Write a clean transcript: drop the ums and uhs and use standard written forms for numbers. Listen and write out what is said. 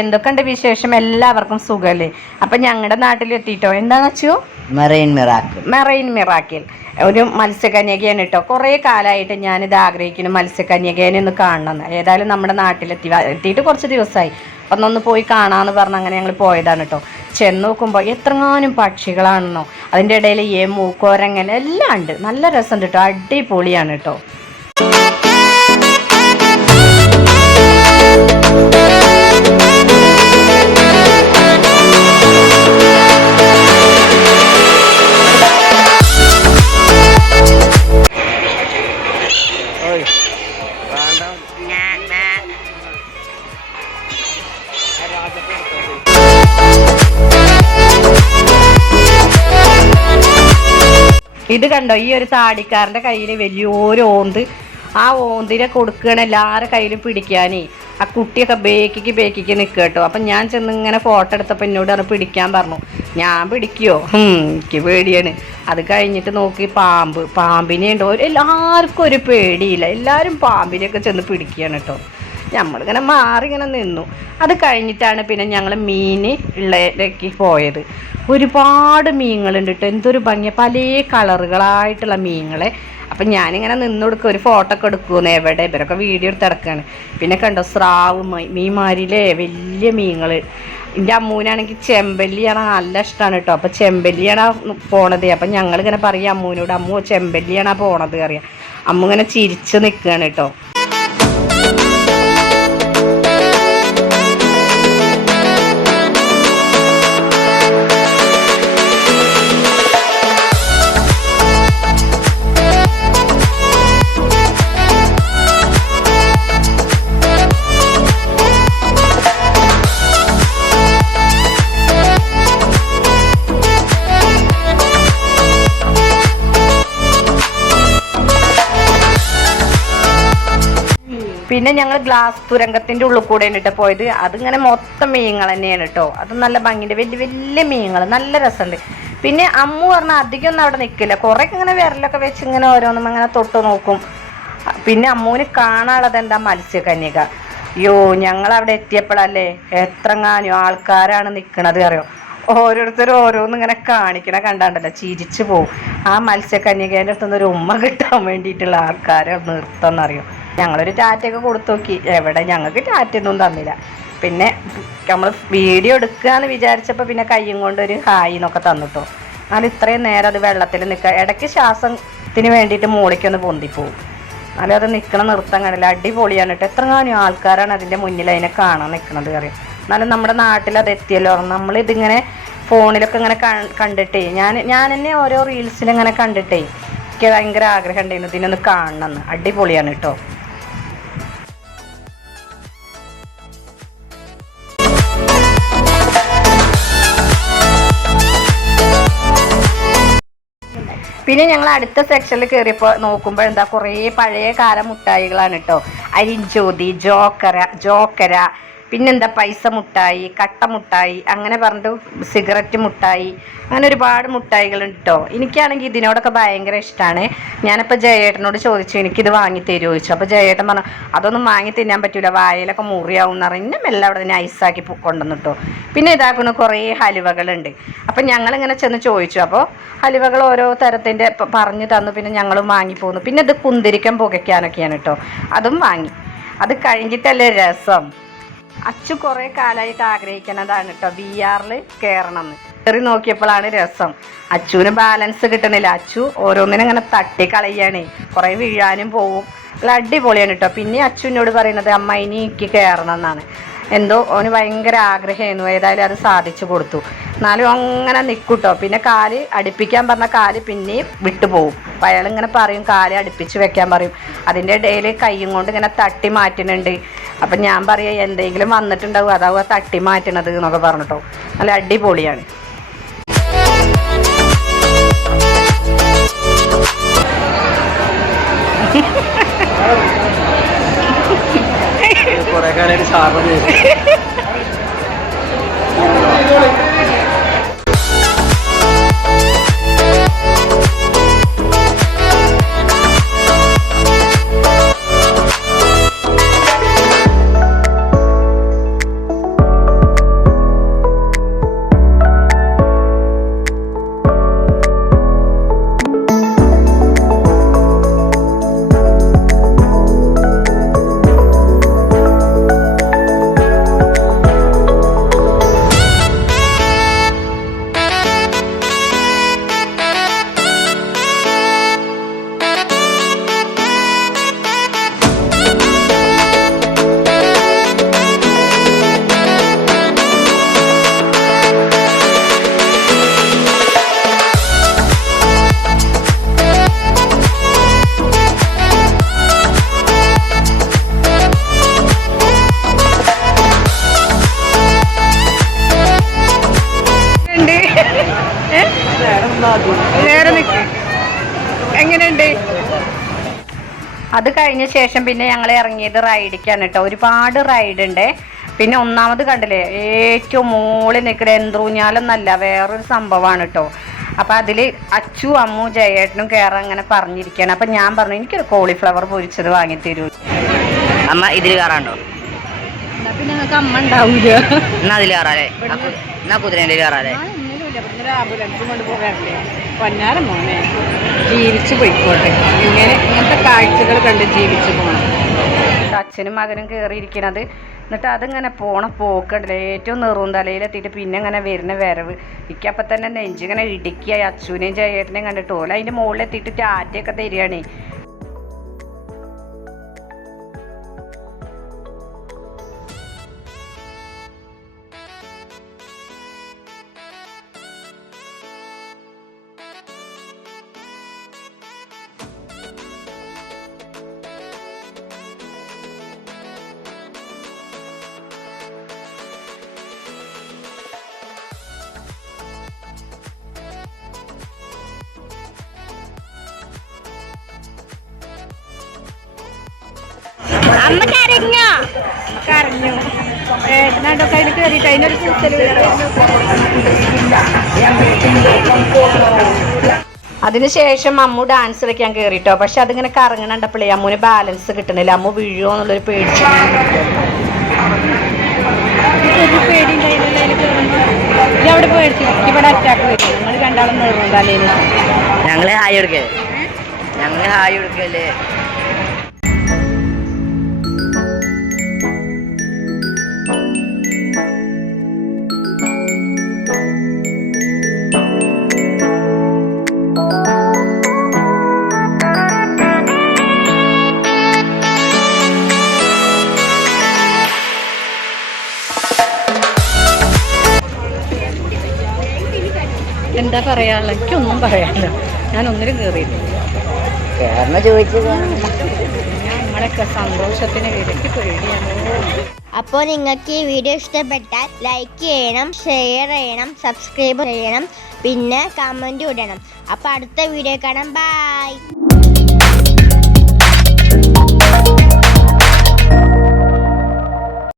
എന്തൊക്കെയുണ്ട് വിശേഷം? എല്ലാവർക്കും സുഖമല്ലേ? അപ്പം ഞങ്ങളുടെ നാട്ടിലെത്തിയിട്ടോ. എന്താണെന്ന് വെച്ചു, മെറൈൻ മിറാക്കിൾ ഒരു മത്സ്യകന്യകയാണ് കേട്ടോ. കുറേ കാലമായിട്ട് ഞാനിത് ആഗ്രഹിക്കുന്നു, മത്സ്യകന്യകേനെ ഒന്ന് കാണണമെന്ന്. ഏതായാലും നമ്മുടെ എത്തിയിട്ട് കുറച്ച് ദിവസമായി. അപ്പം ഒന്ന് പോയി കാണാമെന്ന് പറഞ്ഞ് അങ്ങനെ ഞങ്ങൾ പോയതാണ് കേട്ടോ. ചെന്ന് നോക്കുമ്പോൾ എത്രങ്ങാനും പക്ഷികളാണെന്നോ, അതിൻ്റെ ഇടയിൽ എമു, കുരങ്ങൻ എല്ലാം ഉണ്ട്. നല്ല രസമുണ്ട് കേട്ടോ, അടിപൊളിയാണ് കേട്ടോ. ഇത് കണ്ടോ, ഈ ഒരു താടിക്കാരൻ്റെ കയ്യിൽ വലിയൊരു ഓന്ത്. ആ ഓന്തിനെ കൊടുക്കുകയാണ് എല്ലാവരുടെ കയ്യിലും പിടിക്കാനേ. ആ കുട്ടിയൊക്കെ ബേക്കിക്ക് നിൽക്കുക കേട്ടോ. അപ്പം ഞാൻ ചെന്ന് ഇങ്ങനെ ഫോട്ടോ എടുത്തപ്പോൾ എന്നോട് അത് പിടിക്കാൻ പറഞ്ഞു. ഞാൻ പിടിക്കുമോ? എനിക്ക് പേടിയാണ്. അത് കഴിഞ്ഞിട്ട് നോക്കി പാമ്പിനെ ഉണ്ടോ. എല്ലാവർക്കും ഒരു പേടിയില്ല, എല്ലാവരും പാമ്പിനെയൊക്കെ ചെന്ന് പിടിക്കുകയാണ് കേട്ടോ. നമ്മളിങ്ങനെ ഇങ്ങനെ നിന്നു. അത് കഴിഞ്ഞിട്ടാണ് പിന്നെ ഞങ്ങൾ മീൻ ഉള്ളതിലേക്ക് പോയത്. ഒരുപാട് മീനുകളുണ്ട് കേട്ടോ. എന്തൊരു ഭംഗിയാണ്, പല കളറുകളായിട്ടുള്ള മീനുകളെ. അപ്പം ഞാനിങ്ങനെ നിന്ന് കൊടുക്കുക, ഒരു ഫോട്ടോ ഒക്കെ എടുക്കുമെന്ന്. എവിടെ ഇവരൊക്കെ വീഡിയോ എടുത്ത് കിടക്കുകയാണ്. പിന്നെ കണ്ടോ സ്രാവ് മീൻമാരിലെ വലിയ മീനുകൾ. എൻ്റെ അമ്മൂനാണെങ്കിൽ ചെമ്പല്ലിയാണ് നല്ല ഇഷ്ടമാണ് കേട്ടോ. അപ്പം ചെമ്പല്ലിയാണ് പോണത്. അപ്പം ഞങ്ങളിങ്ങനെ പറയും അമ്മൂനോട്, അമ്മു ചെമ്പല്ലിയാണ് പോണത് അറിയാം. അമ്മ ഇങ്ങനെ ചിരിച്ച് നിൽക്കുകയാണ് കേട്ടോ. പിന്നെ ഞങ്ങൾ ഗ്ലാസ് തുരങ്കത്തിൻ്റെ ഉള്ളിൽ കൂടെയാണ് കേട്ടോ പോയത്. അതിങ്ങനെ മൊത്തം മീനുകൾ തന്നെയാണ് കേട്ടോ. അത് നല്ല ഭംഗിയുണ്ട്, വലിയ വലിയ മീനുകൾ, നല്ല രസമുണ്ട്. പിന്നെ അമ്മു പറഞ്ഞാൽ അധികം ഒന്നും അവിടെ നിൽക്കില്ല, കുറേ ഇങ്ങനെ വിരലൊക്കെ വെച്ച് ഇങ്ങനെ ഓരോന്നും അങ്ങനെ തൊട്ട് നോക്കും. പിന്നെ അമ്മുവിന് കാണാനുള്ളത് എന്താ, മത്സ്യകന്യക. അയ്യോ, ഞങ്ങളവിടെ എത്തിയപ്പോഴല്ലേ എത്രങ്ങാനും ആൾക്കാരാണ് നിൽക്കണത് അറിയോ. ഓരോരുത്തരും ഓരോന്നും ഇങ്ങനെ കാണിക്കണ കണ്ടാണ്ടല്ലോ ചിരിച്ചു പോവും. ആ മത്സ്യകന്യകേൻ്റെ അടുത്തുനിന്ന് ഒരു ഉമ്മ കിട്ടാൻ വേണ്ടിയിട്ടുള്ള ആൾക്കാരെ നിർത്തമെന്നറിയോ. ഞങ്ങളൊരു ടാറ്റയൊക്കെ കൊടുത്തു നോക്കി, എവിടെ ഞങ്ങൾക്ക് ടാറ്റയൊന്നും തന്നില്ല. പിന്നെ നമ്മൾ വീഡിയോ എടുക്കുകയെന്ന് വിചാരിച്ചപ്പോൾ പിന്നെ കയ്യും കൊണ്ട് ഒരു ഹായ് എന്നൊക്കെ തന്നിട്ടോ. എന്നാൽ ഇത്രയും നേരം അത് വെള്ളത്തിൽ നിൽക്കുക, ഇടയ്ക്ക് ശ്വാസത്തിന് വേണ്ടിയിട്ട് മൂളിക്കൊന്ന് പൊന്തിപ്പോവും. എന്നാലും അത് നിൽക്കണം നൃത്തം കണ്ടില്ല, അടിപൊളിയാണ് കേട്ടോ. എത്രങ്ങാനും ആൾക്കാരാണ് അതിൻ്റെ മുന്നിൽ അതിനെ കാണാൻ നിൽക്കണത് അറിയാം. എന്നാലും നമ്മുടെ നാട്ടിൽ അത് എത്തിയല്ലോ. നമ്മളിതിങ്ങനെ ഫോണിലൊക്കെ ഇങ്ങനെ കണ്ടിട്ടേ, ഞാൻ തന്നെ ഓരോ റീൽസിലിങ്ങനെ കണ്ടിട്ടേ എനിക്ക് ഭയങ്കര ആഗ്രഹം ഉണ്ടായിരുന്നു ഇതിനൊന്ന് കാണണമെന്ന്. അടിപൊളിയാണ് കേട്ടോ. പിന്നെ ഞങ്ങൾ അടുത്ത സെക്ഷനിൽ കയറിയപ്പോൾ നോക്കുമ്പോൾ എന്താ, കുറേ പഴയ കാല മുട്ടായികളാണ് കേട്ടോ. അരിഞ്ചോതി, ജോക്കര, പിന്നെന്താ പൈസ മുട്ടായി, കട്ട മുട്ടായി, അങ്ങനെ പറഞ്ഞിട്ട് സിഗരറ്റ് മുട്ടായി, അങ്ങനെ ഒരുപാട് മുട്ടായികളുണ്ട് കേട്ടോ. എനിക്കാണെങ്കിൽ ഇതിനോടൊക്കെ ഭയങ്കര ഇഷ്ടമാണ്. ഞാനിപ്പോൾ ജയേട്ടനോട് ചോദിച്ചു എനിക്കിത് വാങ്ങി തരുമോ ചോദിച്ചു. അപ്പോൾ ജയേട്ടൻ പറഞ്ഞു അതൊന്നും വാങ്ങി തിന്നാൻ പറ്റില്ല, വായലൊക്കെ മുറിയാവും എന്ന് പറഞ്ഞ് മെല്ലെ അവിടെ നിന്ന് ഐസാക്കി കൊണ്ടുവന്നു കേട്ടോ. പിന്നെ ഇതാക്കുന്ന കുറേ ഹലുവകളുണ്ട്. അപ്പം ഞങ്ങളിങ്ങനെ ചെന്ന് ചോദിച്ചു. അപ്പോൾ ഹലുവകൾ ഓരോ തരത്തിൻ്റെ പറഞ്ഞു തന്നു. പിന്നെ ഞങ്ങളും വാങ്ങിപ്പോന്നു. പിന്നെ ഇത് കുന്തിരിക്കം പുകയ്ക്കാനൊക്കെയാണ് കേട്ടോ, അതും വാങ്ങി. അത് കഴിഞ്ഞിട്ടല്ലേ രസം. അച്ചു കുറേ കാലമായിട്ട് ആഗ്രഹിക്കുന്നതാണ് കേട്ടോ VR കയറണം എന്ന്. കയറി നോക്കിയപ്പോഴാണ് രസം. അച്ചുവിന് ബാലൻസ് കിട്ടണില്ല, അച്ചു ഓരോന്നിനും ഇങ്ങനെ തട്ടി കളയാണ്, കുറേ വീഴാനും പോവും. അല്ല അടിപൊളിയാണ് കേട്ടോ. പിന്നെ അച്ചുവിനോട് പറയുന്നത് അമ്മ ഇനി എനിക്ക് കയറണം എന്നാണ്. എന്തോ അവന് ഭയങ്കര ആഗ്രഹമായിരുന്നു. ഏതായാലും അത് സാധിച്ചു കൊടുത്തു. എന്നാലും അങ്ങനെ നിൽക്കൂട്ടോ. പിന്നെ കാല് അടുപ്പിക്കാൻ പറഞ്ഞ കാല് പിന്നെയും വിട്ടുപോകും. അപ്പം അയാളിങ്ങനെ പറയും കാല് അടുപ്പിച്ച് വെക്കാൻ പറയും. അതിൻ്റെ ഇടയിൽ കൈയും കൊണ്ട് ഇങ്ങനെ തട്ടി മാറ്റുന്നുണ്ട്. അപ്പം ഞാൻ പറയാം എന്തെങ്കിലും വന്നിട്ടുണ്ടാവും, അതാവുക തട്ടി മാറ്റണത് എന്നൊക്കെ പറഞ്ഞിട്ടോ. നല്ല അടിപൊളിയാണ്. കുറേ കാലമായിട്ട് സാറിന് എങ്ങനെയുണ്ട്? അത് കഴിഞ്ഞ ശേഷം പിന്നെ ഞങ്ങൾ ഇറങ്ങിയത് റൈഡിക്കാണ് കേട്ടോ. ഒരുപാട് റൈഡ് ഉണ്ട്. പിന്നെ ഒന്നാമത് കണ്ടില്ലേ, ഏറ്റവും മുകളിൽ നിൽക്കുന്ന എന്ത്രൂഞ്ഞാലൊന്നല്ല, വേറൊരു സംഭവമാണ് കേട്ടോ. അപ്പം അതിൽ അച്ചു അമ്മു ജയേട്ടനും കയറാൻ അങ്ങനെ പറഞ്ഞിരിക്കുകയാണ്. അപ്പം ഞാൻ പറഞ്ഞു എനിക്കൊരു കോളിഫ്ലവർ പൊരിച്ചത് വാങ്ങിത്തരൂ. അമ്മ ഇതിൽ കയറാണ്ടോ? എന്നാ പിന്നെ ഞങ്ങൾക്ക് അമ്മ ഉണ്ടാവൂല. എന്നാ അതിൽ കയറാല്ലേ? എന്നാ കുതിരേൻ്റെ കയറാല്ലേ? ആംബുലൻസ് കൊണ്ട് പോകാറില്ലേ? പൊന്നാരം മോനെ, ജീവിച്ച് പോയിക്കോട്ടെ. ഇങ്ങനത്തെ കാഴ്ചകൾ കണ്ട് ജീവിച്ച് പോകണം. അച്ഛനും മകനും കയറിയിരിക്കണത്. എന്നിട്ട് അതിങ്ങനെ പോക്കണ്ടല്ലേ, ഏറ്റവും നെറും തലയിലെത്തിയിട്ട് പിന്നെ ഇങ്ങനെ വരുന്ന വരവ്. എനിക്കപ്പം തന്നെ നെഞ്ചിങ്ങനെ ഇടുക്കിയ അച്ഛനെയും ചേട്ടനെയും കണ്ടിട്ട് ഓല അതിൻ്റെ മുകളിലെത്തിയിട്ട് ടാറ്റയൊക്കെ തരികയാണേ. അമ്മ കരഞ്ഞു ഏട്ടനാണ്ടൊക്കെ അതിൽ കയറിയിട്ട് അതിനൊരു കൂട്ടൽ. അതിനുശേഷം അമ്മു ഡാൻസ് കളിക്കാൻ കയറിട്ടോ. പക്ഷെ അതിങ്ങനെ കറങ്ങണണ്ടപ്പോഴേ അമ്മുവിന് ബാലൻസ് കിട്ടണില്ല. അമ്മു വീഴുമോ എന്നുള്ളൊരു പേടിച്ചു. അവിടെ പേടിച്ചു. ഇവിടെ അറ്റാക്ക് വരും. നിങ്ങൾ രണ്ടാളും നേടുന്നുണ്ടല്ലേ? ഞങ്ങളെ ഹായ് കൊടുക്കല്ലേ? എന്താ പറയാനുള്ള? എനിക്കൊന്നും പറയാനില്ല. ഞാൻ ഒന്നിനും കയറിയില്ല. നമ്മളൊക്കെ സന്തോഷത്തിന് വിലക്ക് പേടിയാണ്. അപ്പോൾ നിങ്ങൾക്ക് ഈ വീഡിയോ ഇഷ്ടപ്പെട്ടാൽ ലൈക്ക് ചെയ്യണം, ഷെയർ ചെയ്യണം, സബ്സ്ക്രൈബ് ചെയ്യണം, പിന്നെ കമൻറ്റ് ഇടണം. അപ്പോൾ അടുത്ത വീഡിയോ കാണാം. ബൈ.